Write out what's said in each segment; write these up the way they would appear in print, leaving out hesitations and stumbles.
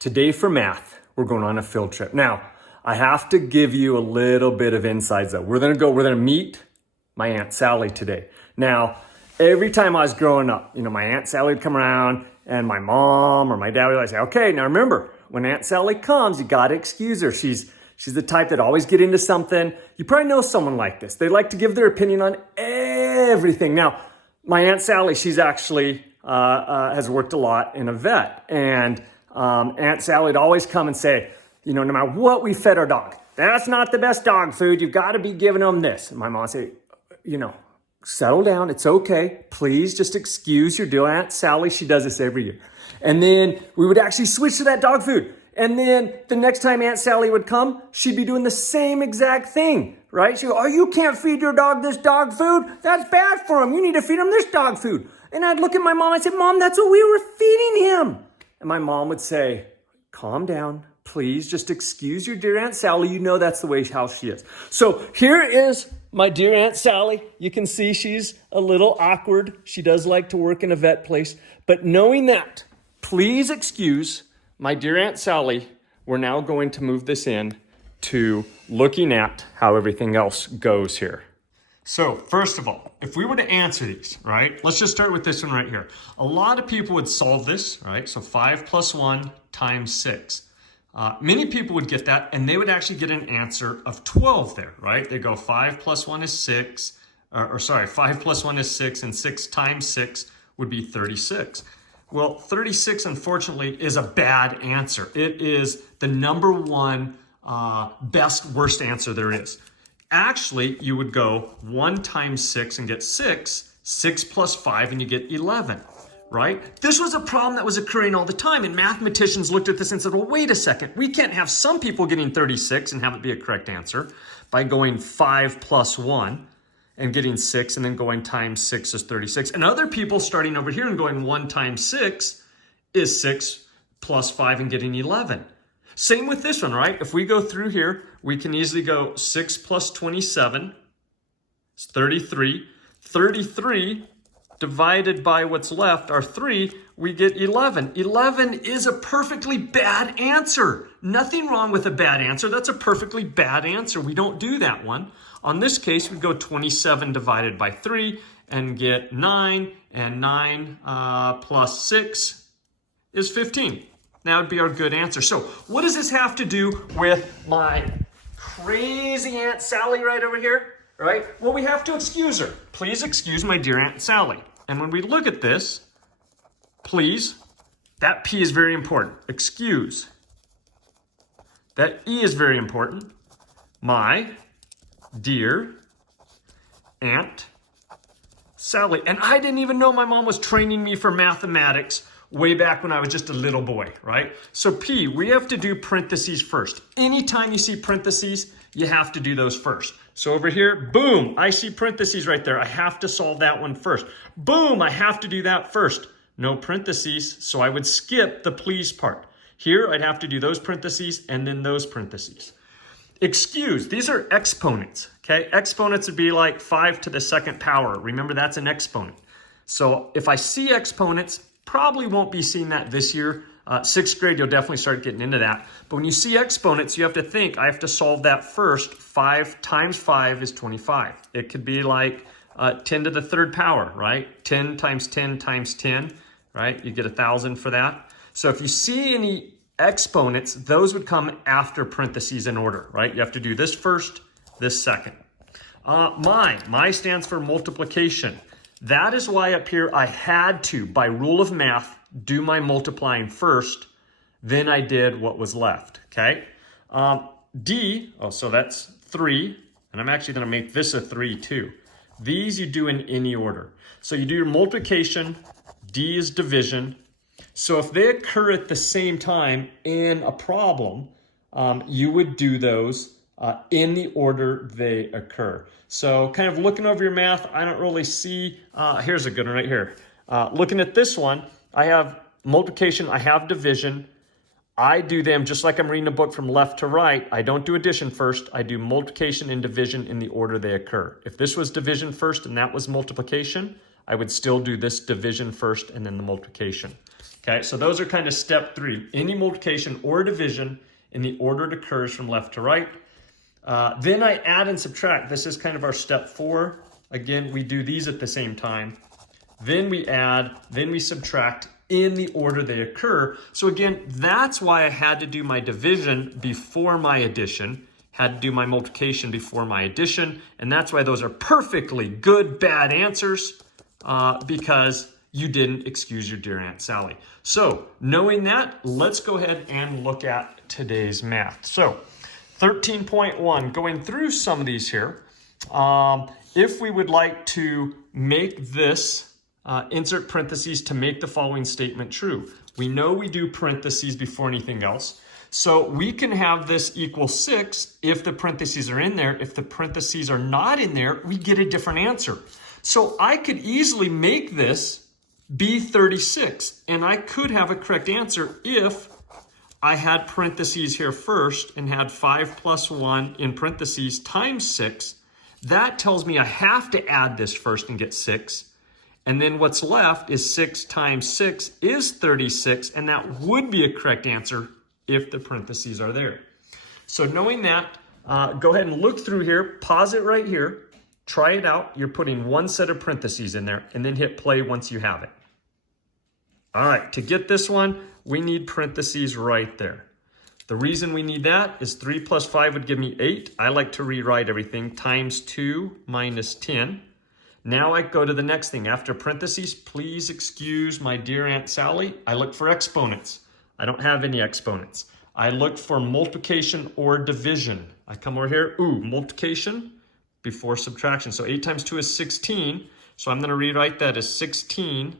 Today for math, we're going on a field trip. Now, I have to give you a little bit of insights though. We're gonna meet my Aunt Sally today. Now, every time I was growing up, my Aunt Sally would come around and my mom or my dad would always say, okay, now remember, when Aunt Sally comes, you gotta excuse her. She's the type that always get into something. You probably know someone like this. They like to give their opinion on everything. Now, my Aunt Sally, she's actually has worked a lot in a vet, and Aunt Sally would always come and say, no matter what we fed our dog, that's not the best dog food. You've got to be giving them this. And my mom would say, settle down. It's okay. Please just excuse your dear Aunt Sally. She does this every year. And then we would actually switch to that dog food. And then the next time Aunt Sally would come, she'd be doing the same exact thing, right? She'd go, oh, you can't feed your dog this dog food. That's bad for him. You need to feed him this dog food. And I'd look at my mom and say, Mom, that's what we were feeding him. And my mom would say, calm down, please just excuse your dear Aunt Sally. You know that's the way how she is. So here is my dear Aunt Sally. You can see she's a little awkward. She does like to work in a vet place. But knowing that, please excuse my dear Aunt Sally. We're now going to move this in to looking at how everything else goes here. So first of all, if we were to answer these, right, let's just start with this one right here. A lot of people would solve this, right? So 5 plus 1 times 6. Many people would get that, and they would actually get an answer of 12 there, right? They go 5 plus 1 is 6, 5 plus 1 is 6, and 6 times 6 would be 36. Well, 36, unfortunately, is a bad answer. It is the number one worst answer there is. Actually, you would go 1 times 6 and get 6, 6 plus 5, and you get 11, right? This was a problem that was occurring all the time, and mathematicians looked at this and said, well, wait a second. We can't have some people getting 36 and have it be a correct answer by going 5 plus 1 and getting 6, and then going times 6 is 36. And other people starting over here and going 1 times 6 is 6 plus 5 and getting 11. Same with this one, right? If we go through here, we can easily go 6 plus 27 is 33. 33 divided by what's left, our 3, we get 11. 11 is a perfectly bad answer. Nothing wrong with a bad answer. That's a perfectly bad answer. We don't do that one. On this case, we go 27 divided by 3 and get 9, and 9 plus 6 is 15. That would be our good answer. So what does this have to do with my crazy Aunt Sally right over here, right? Well, we have to excuse her. Please excuse my dear Aunt Sally. And when we look at this, please, that P is very important. Excuse. That E is very important. My dear Aunt Sally. And I didn't even know my mom was training me for mathematics way back when I was just a little boy, right? So P, we have to do parentheses first. Anytime you see parentheses, you have to do those first. So over here, boom, I see parentheses right there. I have to solve that one first. Boom, I have to do that first. No parentheses, so I would skip the please part. Here, I'd have to do those parentheses and then those parentheses. Excuse, these are exponents, okay? Exponents would be like 5 to the second power. Remember, that's an exponent. So if I see exponents, probably won't be seeing that this year. 6th grade, you'll definitely start getting into that. But when you see exponents, you have to think, I have to solve that first. 5 times 5 is 25. It could be like 10 to the third power, right? 10 times 10 times 10, right? You get 1,000 for that. So if you see any exponents, those would come after parentheses in order, right? You have to do this first, this second. My stands for multiplication. That is why up here I had to, by rule of math, do my multiplying first, then I did what was left, okay? D, so that's 3, and I'm actually gonna make this a 3 too. These you do in any order. So you do your multiplication, D is division. So if they occur at the same time in a problem, you would do those in the order they occur. So kind of looking over your math, I don't really see, here's a good one right here. Looking at this one, I have multiplication, I have division. I do them just like I'm reading a book from left to right. I don't do addition first. I do multiplication and division in the order they occur. If this was division first and that was multiplication, I would still do this division first and then the multiplication. Okay, so those are kind of step 3. Any multiplication or division in the order it occurs from left to right. Then I add and subtract. This is kind of our step 4. Again, we do these at the same time. Then we add, then we subtract in the order they occur. So again, that's why I had to do my division before my addition, had to do my multiplication before my addition, and that's why those are perfectly good, bad answers, because you didn't excuse your dear Aunt Sally. So knowing that, let's go ahead and look at today's math. So 13.1, going through some of these here, if we would like to make this, insert parentheses to make the following statement true. We know we do parentheses before anything else. So we can have this equal 6 if the parentheses are in there. If the parentheses are not in there, we get a different answer. So I could easily make this be 36, and I could have a correct answer if I had parentheses here first and had 5 plus 1 in parentheses times 6. That tells me I have to add this first and get 6. And then what's left is 6 times 6 is 36, and that would be a correct answer if the parentheses are there. So knowing that, go ahead and look through here, pause it right here, try it out. You're putting one set of parentheses in there, and then hit play once you have it. All right, to get this one, we need parentheses right there. The reason we need that is 3 plus 5 would give me 8. I like to rewrite everything, times 2 minus 10. Now I go to the next thing. After parentheses, please excuse my dear Aunt Sally. I look for exponents. I don't have any exponents. I look for multiplication or division. I come over here, multiplication before subtraction. So 8 times 2 is 16. So I'm going to rewrite that as 16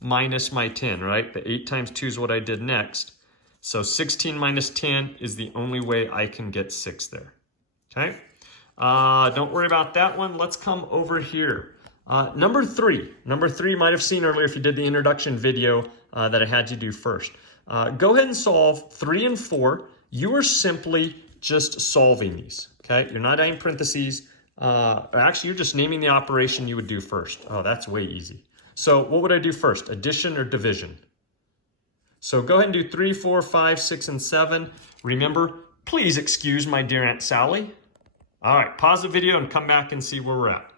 minus my 10, right? The 8 times 2 is what I did next. So 16 minus 10 is the only way I can get 6 there, okay? Don't worry about that one. Let's come over here. Number 3. Number 3 you might have seen earlier if you did the introduction video that I had you do first. Go ahead and solve 3 and 4. You are simply just solving these, okay? You're not adding parentheses. Actually, you're just naming the operation you would do first. Oh, that's way easy. So what would I do first, addition or division? So go ahead and do 3, 4, 5, 6, and 7. Remember, please excuse my dear Aunt Sally. All right, pause the video and come back and see where we're at.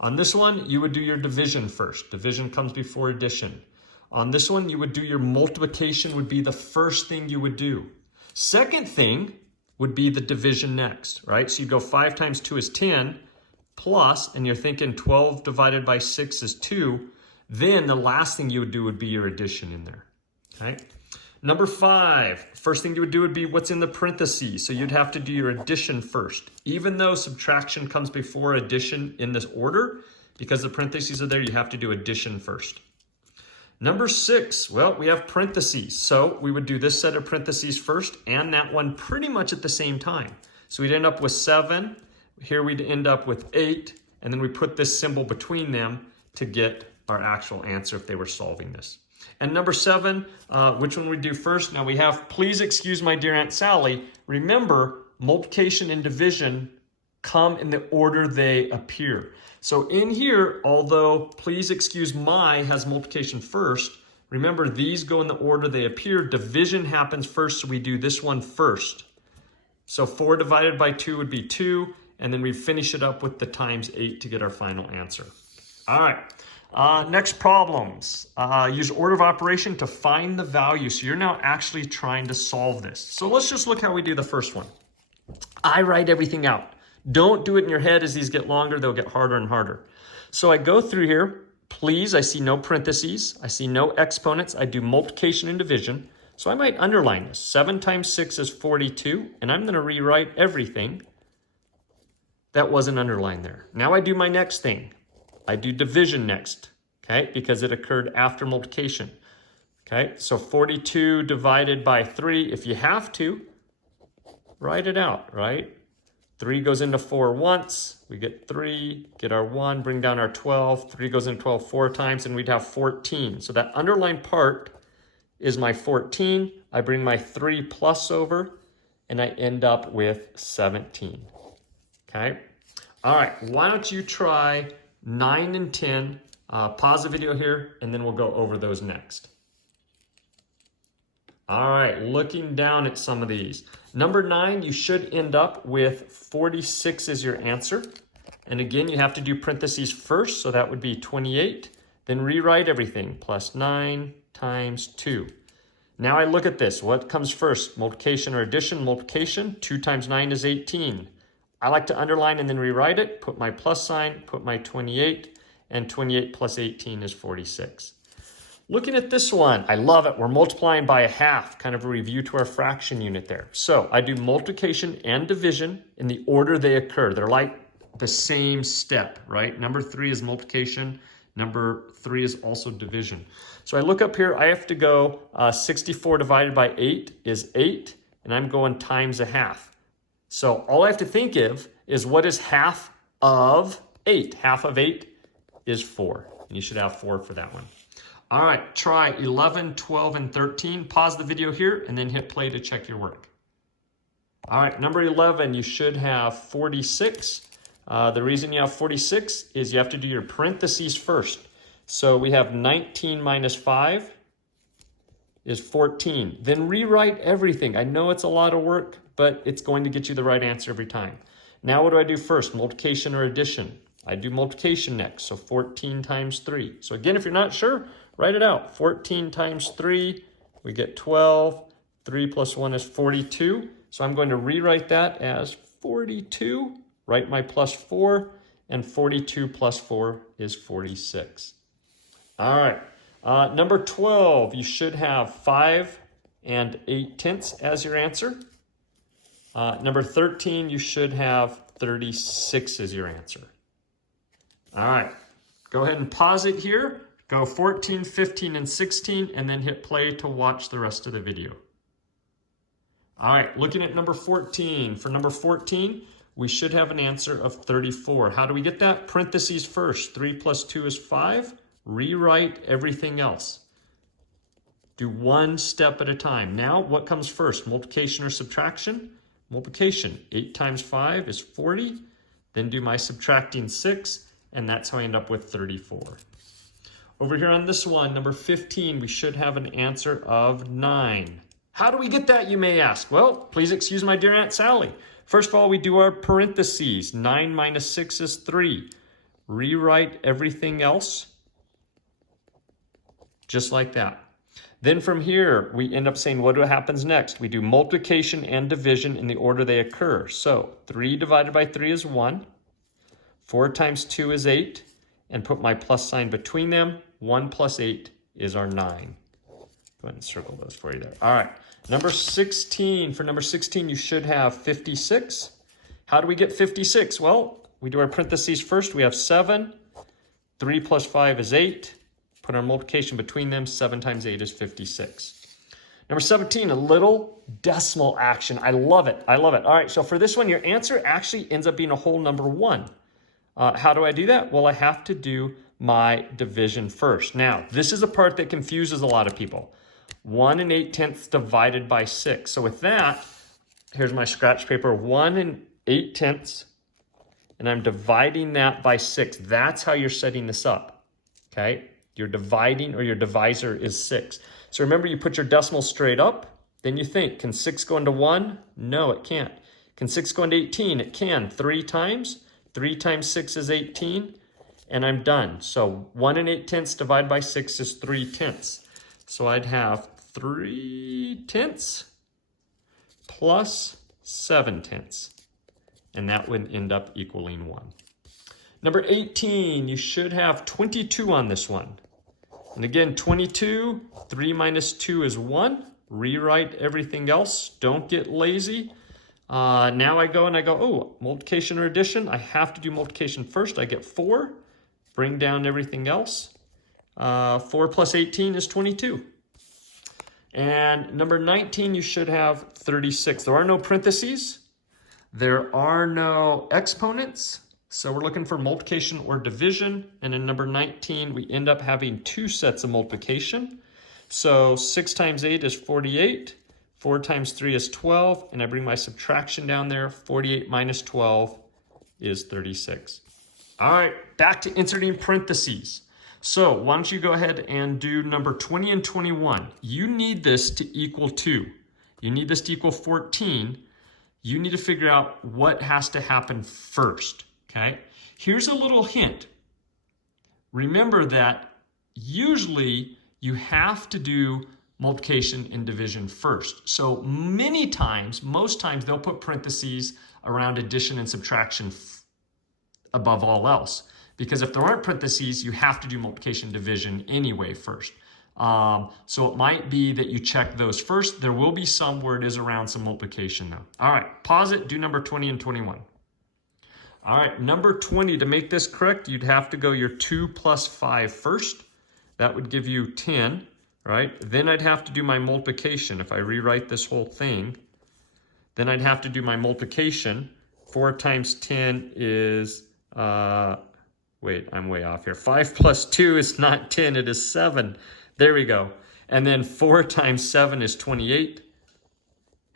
On this one, you would do your division first. Division comes before addition. On this one, you would do your multiplication would be the first thing you would do. Second thing would be the division next, right? So you go 5 times 2 is 10 plus, and you're thinking 12 divided by 6 is 2. Then the last thing you would do would be your addition in there, okay? Number 5, first thing you would do would be what's in the parentheses. So you'd have to do your addition first. Even though subtraction comes before addition in this order, because the parentheses are there, you have to do addition first. Number 6, well, we have parentheses. So we would do this set of parentheses first and that one pretty much at the same time. So we'd end up with 7. Here we'd end up with 8. And then we put this symbol between them to get our actual answer if they were solving this. And number 7, which one we do first? Now we have, please excuse my dear Aunt Sally. Remember, multiplication and division come in the order they appear. So in here, although please excuse my has multiplication first, remember these go in the order they appear. Division happens first, so we do this one first. So 4 divided by 2 would be 2, and then we finish it up with the times 8 to get our final answer. All right. Next problems. Use order of operation to find the value. So you're now actually trying to solve this. So let's just look how we do the first one. I write everything out. Don't do it in your head. As these get longer, they'll get harder and harder. So I go through here. Please, I see no parentheses. I see no exponents. I do multiplication and division. So I might underline this. 7 times 6 is 42. And I'm going to rewrite everything that wasn't underlined there. Now I do my next thing. I do division next, okay, because it occurred after multiplication. Okay, so 42 divided by 3, if you have to, write it out, right? 3 goes into 4 once, we get 3, get our 1, bring down our 12, 3 goes into 12 4 times, and we'd have 14. So that underlined part is my 14. I bring my 3 plus over, and I end up with 17, okay? All right, why don't you try 9 and 10, pause the video here, and then we'll go over those next. All right, looking down at some of these. Number 9, you should end up with 46 as your answer. And again, you have to do parentheses first, so that would be 28. Then rewrite everything, plus 9 times 2. Now I look at this. What comes first, multiplication or addition? Multiplication, 2 times 9 is 18. I like to underline and then rewrite it, put my plus sign, put my 28, and 28 plus 18 is 46. Looking at this one, I love it. We're multiplying by a half, kind of a review to our fraction unit there. So I do multiplication and division in the order they occur. They're like the same step, right? Number 3 is multiplication. Number 3 is also division. So I look up here, I have to go 64 divided by 8 is 8, and I'm going times a half. So all I have to think of is what is half of 8? Half of 8 is 4, and you should have 4 for that one. All right, try 11, 12, and 13. Pause the video here and then hit play to check your work. All right, number 11, you should have 46. The reason you have 46 is you have to do your parentheses first. So we have 19 minus 5 is 14. Then rewrite everything. I know it's a lot of work, but it's going to get you the right answer every time. Now what do I do first, multiplication or addition? I do multiplication next, so 14 times 3. So again, if you're not sure, write it out. 14 times 3, we get 12. 3 plus 1 is 42. So I'm going to rewrite that as 42. Write my plus 4, and 42 plus 4 is 46. All right, number 12, you should have 5 and 8/10 as your answer. Number 13, you should have 36 as your answer. All right, go ahead and pause it here. Go 14, 15, and 16, and then hit play to watch the rest of the video. All right, looking at number 14. For number 14, we should have an answer of 34. How do we get that? Parentheses first. 3 plus 2 is 5. Rewrite everything else. Do one step at a time. Now, what comes first? Multiplication or subtraction? Multiplication. 8 times 5 is 40. Then do my subtracting 6, and that's how I end up with 34. Over here on this one, number 15, we should have an answer of 9. How do we get that, you may ask? Well, please excuse my dear Aunt Sally. First of all, we do our parentheses. 9 minus 6 is 3. Rewrite everything else just like that. Then from here, we end up saying, what happens next? We do multiplication and division in the order they occur. So 3 divided by 3 is 1. 4 times 2 is 8. And put my plus sign between them. 1 plus 8 is our 9. Go ahead and circle those for you there. All right. Number 16. For number 16, you should have 56. How do we get 56? Well, we do our parentheses first. We have 7. 3 plus 5 is 8. Put our multiplication between them. 7 times 8 is 56. Number 17, a little decimal action. I love it. I love it. All right, so for this one, your answer actually ends up being a whole number 1. How do I do that? Well, I have to do my division first. Now, this is a part that confuses a lot of people. 1 8/10 divided by 6. So with that, here's my scratch paper, 1 8/10, and I'm dividing that by 6. That's how you're setting this up, okay? Your dividing or your divisor is 6. So remember, you put your decimal straight up, then you think, can 6 go into 1? No, it can't. Can 6 go into 18? It can. 3 times? 3 times 6 is 18, and I'm done. So 1 8/10 divided by 6 is 3/10. So I'd have 3/10 plus 7/10, and that would end up equaling 1. Number 18, you should have 22 on this one. And again, 22, 3 minus 2 is 1. Rewrite everything else. Don't get lazy. Now I go and I go, oh, multiplication or addition. I have to do multiplication first. I get 4. Bring down everything else. 4 plus 18 is 22. And number 19, you should have 36. There are no parentheses. There are no exponents. So we're looking for multiplication or division. And in number 19, we end up having 2 sets of multiplication. So 6 times 8 is 48. 4 times 3 is 12. And I bring my subtraction down there. 48 minus 12 is 36. All right, back to inserting parentheses. So why don't you go ahead and do number 20 and 21. You need this to equal 2. You need this to equal 14. You need to figure out what has to happen first, okay? Here's a little hint. Remember that usually you have to do multiplication and division first. So many times, most times, they'll put parentheses around addition and subtraction above all else. Because if there aren't parentheses, you have to do multiplication and division anyway first. So it might be that you check those first. There will be some where it is around some multiplication though. All right, pause it, do number 20 and 21. All right, number 20, to make this correct, you'd have to go your 2 plus 5 first. That would give you 10, right? Then I'd have to do my multiplication. If I rewrite this whole thing, then I'd have to do my multiplication. 4 times 10 is, wait, I'm way off here. 5 plus 2 is not 10, it is 7. There we go. And then 4 times 7 is 28.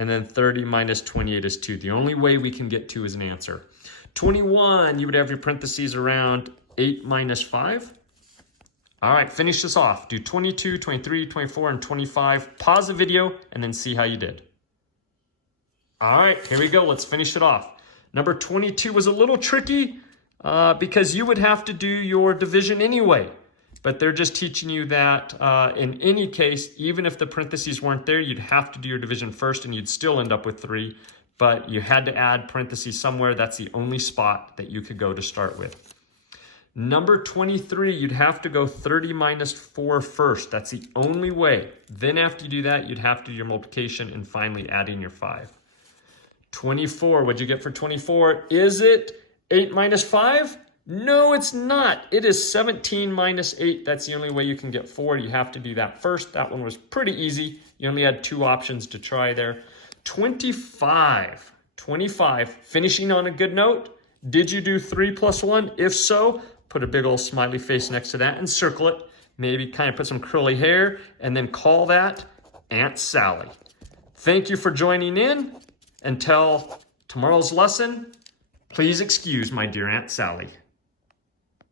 And then 30 minus 28 is 2. The only way we can get 2 as an answer. 21, you would have your parentheses around 8 minus 5. All right, finish this off. Do 22, 23, 24, and 25. Pause the video and then see how you did. All right, here we go. Let's finish it off. Number 22 was a little tricky because you would have to do your division anyway. But they're just teaching you that in any case, even if the parentheses weren't there, you'd have to do your division first and you'd still end up with 3. But you had to add parentheses somewhere. That's the only spot that you could go to start with. Number 23, you'd have to go 30 minus 4 first. That's the only way. Then after you do that, you'd have to do your multiplication and finally add in your 5. 24, what'd you get for 24? Is it 8 minus 5? No, it's not. It is 17 minus 8. That's the only way you can get 4. You have to do that first. That one was pretty easy. You only had 2 options to try there. 25, finishing on a good note. Did you do 3 plus 1? If so, put a big old smiley face next to that and circle it. Maybe kind of put some curly hair and then call that Aunt Sally. Thank you for joining in. Until tomorrow's lesson, please excuse my dear Aunt Sally.